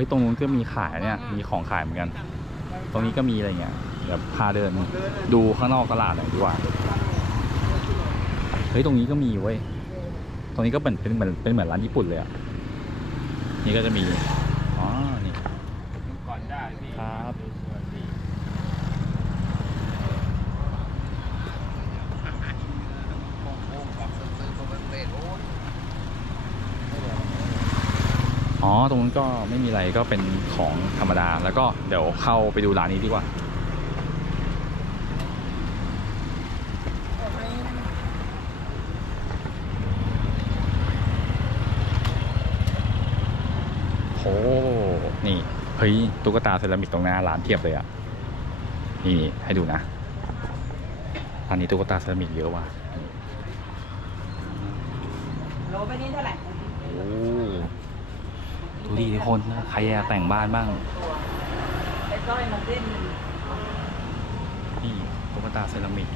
ฮ้ยตรงนู้นก็มีขายเนี่ยมีของขายเหมือนกัน ตรงนี้ก็มีอะไรเงี้ยเดี๋ยวพาเดินดูข้างนอกตลาดหน่อยดีกว่าเฮ้ยตรงนี้ก็มีเว้ยตรงนี้ก็เป็นเป็นเหมือนเป็นเหมือนร้านญี่ปุ่นเลยอะนี่ก็จะมีอ๋อนี่ก่อนได้พี่ อ๋อ ตรงนั้นก็ไม่มีอะไรก็เป็นของธรรมดา แล้วก็เดี๋ยวเข้าไปดูร้านนี้ดีกว่า โห นี่ เฮ้ย ตุ๊กตาเซรามิกตรงหน้าร้านเทียบเลยอะนี่ ให้ดูนะอันนี้ตุ๊กตาเซรามิกเยอะว่ะโลไปนี่เท่าไหร่โอ้ ดีทุกคน ใครอยากแต่งบ้านบ้างไอ้ก้อยมันเต้นนี่ตุ๊กตาเซรามิก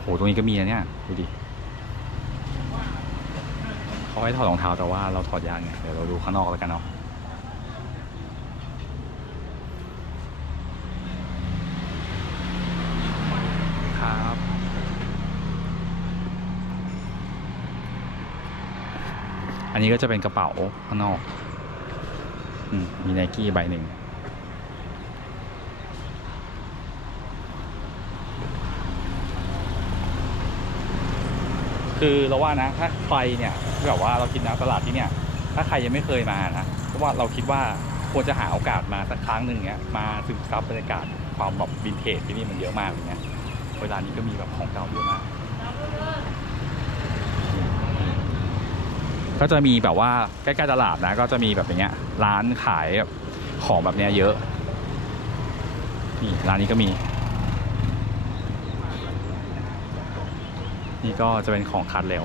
โห ตรงนี้ก็มีนะเนี่ย ดูดิ เขาให้ถอดรองเท้าแต่ว่าเราถอดยากไงเดี๋ยวเราดูข้างนอกแล้วกันเนาะ ครับ อันนี้ก็จะเป็นกระเป๋าข้างนอกอมมีไนกี้ใบหนึ่งคือเราว่านะถ้าใครเนี่ยแบบว่าเราคิดนะตลาดที่เนี่ย ถ้าใครยังไม่เคยมานะเพราะว่าเราคิดว่าควรจะหาโอกาสมาสักครั้งหนึ่งเนี่ยมาซึมซับบรรยากาศความแบบวินเทจที่นี่มันเยอะมากอย่างเงี้ยเวลานี้ก็มีแบบของเก่าเยอะมาก ก็จะมีแบบว่าใกล้ๆตลาดนะ ก็จะมีแบบอย่างเงี้ยร้านขายแบบของแบบเนี้ยเยอะ นี่ร้านนี้ก็มี นี่ก็จะเป็นของคัดแล้ว